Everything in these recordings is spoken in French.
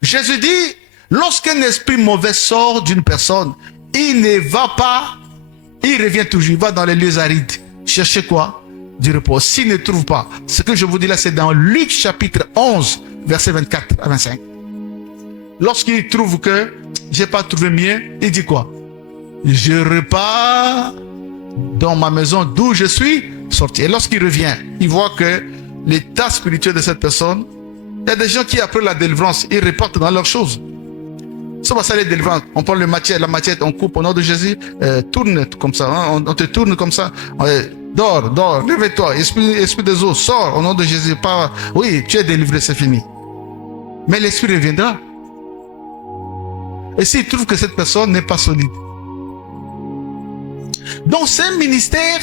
Jésus dit, lorsqu'un esprit mauvais sort d'une personne, il ne va pas, il revient toujours, il va dans les lieux arides. Chercher quoi? Du repos. S'il ne trouve pas, ce que je vous dis là, c'est dans Luc chapitre 11, versets 24 à 25. Lorsqu'il trouve que j'ai pas trouvé mieux, il dit quoi? Je repars dans ma maison d'où je suis sorti. Et lorsqu'il revient, il voit que l'état spirituel de cette personne, il y a des gens qui, après la délivrance, ils repartent dans leurs choses. Ça va, ça les délivrances. On prend la machette, on coupe au nom de Jésus, tourne comme ça, hein, on te tourne comme ça. Dors, lève-toi, esprit des eaux, sors au nom de Jésus. Oui, tu es délivré, c'est fini. Mais l'esprit reviendra. Et s'il trouve que cette personne n'est pas solide. Donc c'est un ministère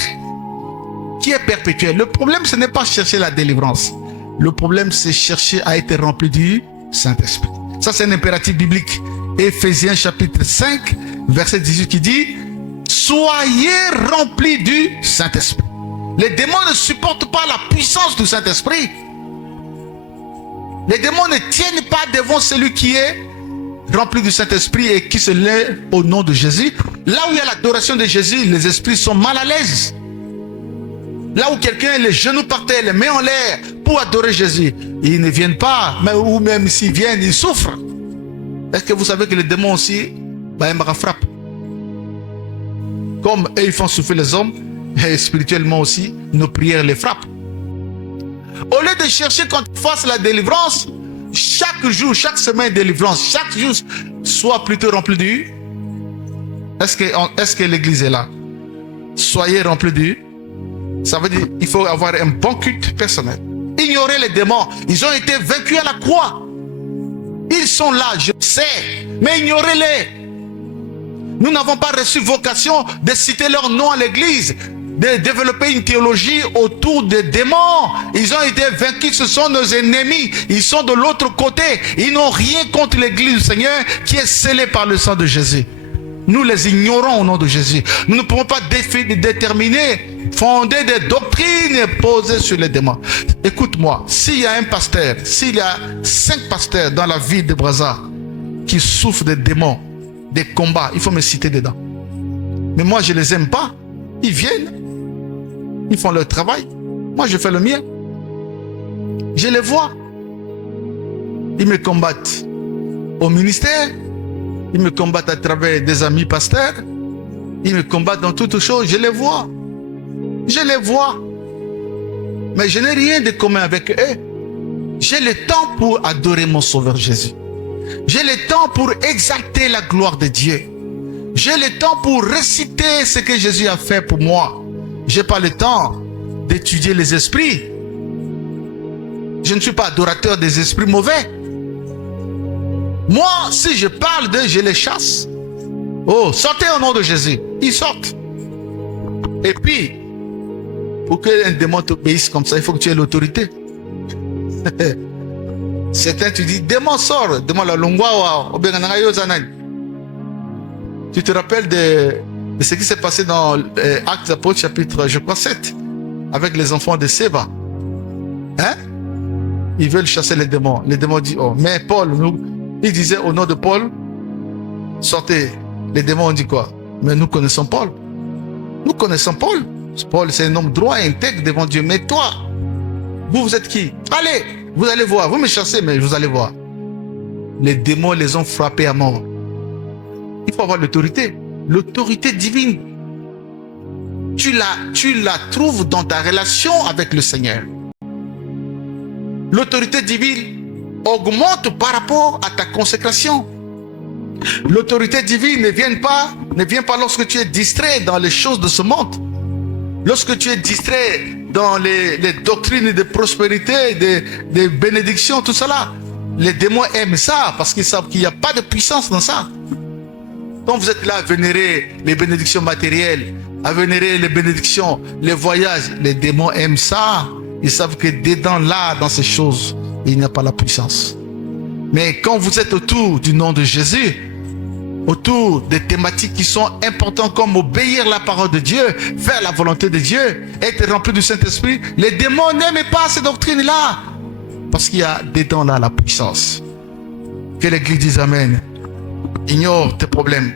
qui est perpétuel. Le problème, ce n'est pas chercher la délivrance. Le problème, c'est chercher à être rempli du Saint-Esprit. Ça, c'est un impératif biblique. Éphésiens chapitre 5, verset 18 qui dit « Soyez remplis du Saint-Esprit ». Les démons ne supportent pas la puissance du Saint-Esprit. Les démons ne tiennent pas devant celui qui est rempli du Saint-Esprit et qui se lève au nom de Jésus. Là où il y a l'adoration de Jésus, les esprits sont mal à l'aise. Là où quelqu'un a les genoux par terre, les mains en l'air pour adorer Jésus, ils ne viennent pas, mais, ou même s'ils viennent, ils souffrent. Est-ce que vous savez que les démons aussi, ils me frappent? Comme eux, ils font souffrir les hommes, et spirituellement aussi, nos prières les frappent. Au lieu de chercher qu'on fasse la délivrance, chaque jour, chaque semaine délivrance, chaque jour, soit plutôt rempli du... Est-ce que l'église est là? Soyez remplis du... Ça veut dire qu'il faut avoir un bon culte personnel. Ignorer les démons. Ils ont été vaincus à la croix. Ils sont là, je sais, mais ignorez-les. Nous n'avons pas reçu vocation de citer leur nom à l'église, de développer une théologie autour des démons. Ils ont été vaincus, ce sont nos ennemis. Ils sont de l'autre côté. Ils n'ont rien contre l'église du Seigneur qui est scellée par le sang de Jésus. Nous les ignorons au nom de Jésus. Nous ne pouvons pas déterminer, fonder des doctrines posées sur les démons. Écoute-moi, s'il y a un pasteur, s'il y a 5 pasteurs dans la ville de Brazza qui souffrent des démons, des combats, il faut me citer dedans. Mais moi, je ne les aime pas. Ils viennent, ils font leur travail. Moi, je fais le mien. Je les vois. Ils me combattent au ministère. Ils me combattent à travers des amis pasteurs. Ils me combattent dans toutes choses. Je les vois. Je les vois. Mais je n'ai rien de commun avec eux. J'ai le temps pour adorer mon Sauveur Jésus. J'ai le temps pour exalter la gloire de Dieu. J'ai le temps pour réciter ce que Jésus a fait pour moi. Je n'ai pas le temps d'étudier les esprits. Je ne suis pas adorateur des esprits mauvais. Moi, si je parle d'eux, je les chasse. Oh, sortez au nom de Jésus. Ils sortent. Et puis, pour qu'un démon t'obéisse comme ça, il faut que tu aies l'autorité. Certains, tu dis, démon sort. Démon la longwa. Tu te rappelles de ce qui s'est passé dans Actes des Apôtres, chapitre, je crois, 7, avec les enfants de Séba. Hein? Ils veulent chasser les démons. Les démons disent, oh, mais Paul, il disait au nom de Paul, sortez. Les démons ont dit quoi? Mais nous connaissons Paul. Nous connaissons Paul. Paul, c'est un homme droit et intègre devant Dieu. Mais toi, vous êtes qui? Allez, vous allez voir. Vous me chassez, mais vous allez voir. Les démons les ont frappés à mort. Il faut avoir l'autorité. L'autorité divine. Tu la trouves dans ta relation avec le Seigneur. L'autorité divine augmente par rapport à ta consécration. L'autorité divine ne vient pas lorsque tu es distrait dans les choses de ce monde. Lorsque tu es distrait dans les doctrines de prospérité, de bénédiction, tout cela. Les démons aiment ça parce qu'ils savent qu'il n'y a pas de puissance dans ça. Quand vous êtes là à vénérer les bénédictions matérielles, à vénérer les bénédictions, les voyages, les démons aiment ça. Ils savent que dedans, là, dans ces choses, il n'y a pas la puissance. Mais quand vous êtes autour du nom de Jésus, autour des thématiques qui sont importantes comme obéir à la parole de Dieu, faire la volonté de Dieu, être rempli du Saint-Esprit, les démons n'aiment pas ces doctrines-là. Parce qu'il y a dedans là la puissance. Que l'Église dise Amen. Ignore tes problèmes.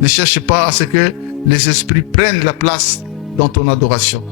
Ne cherche pas à ce que les esprits prennent la place dans ton adoration.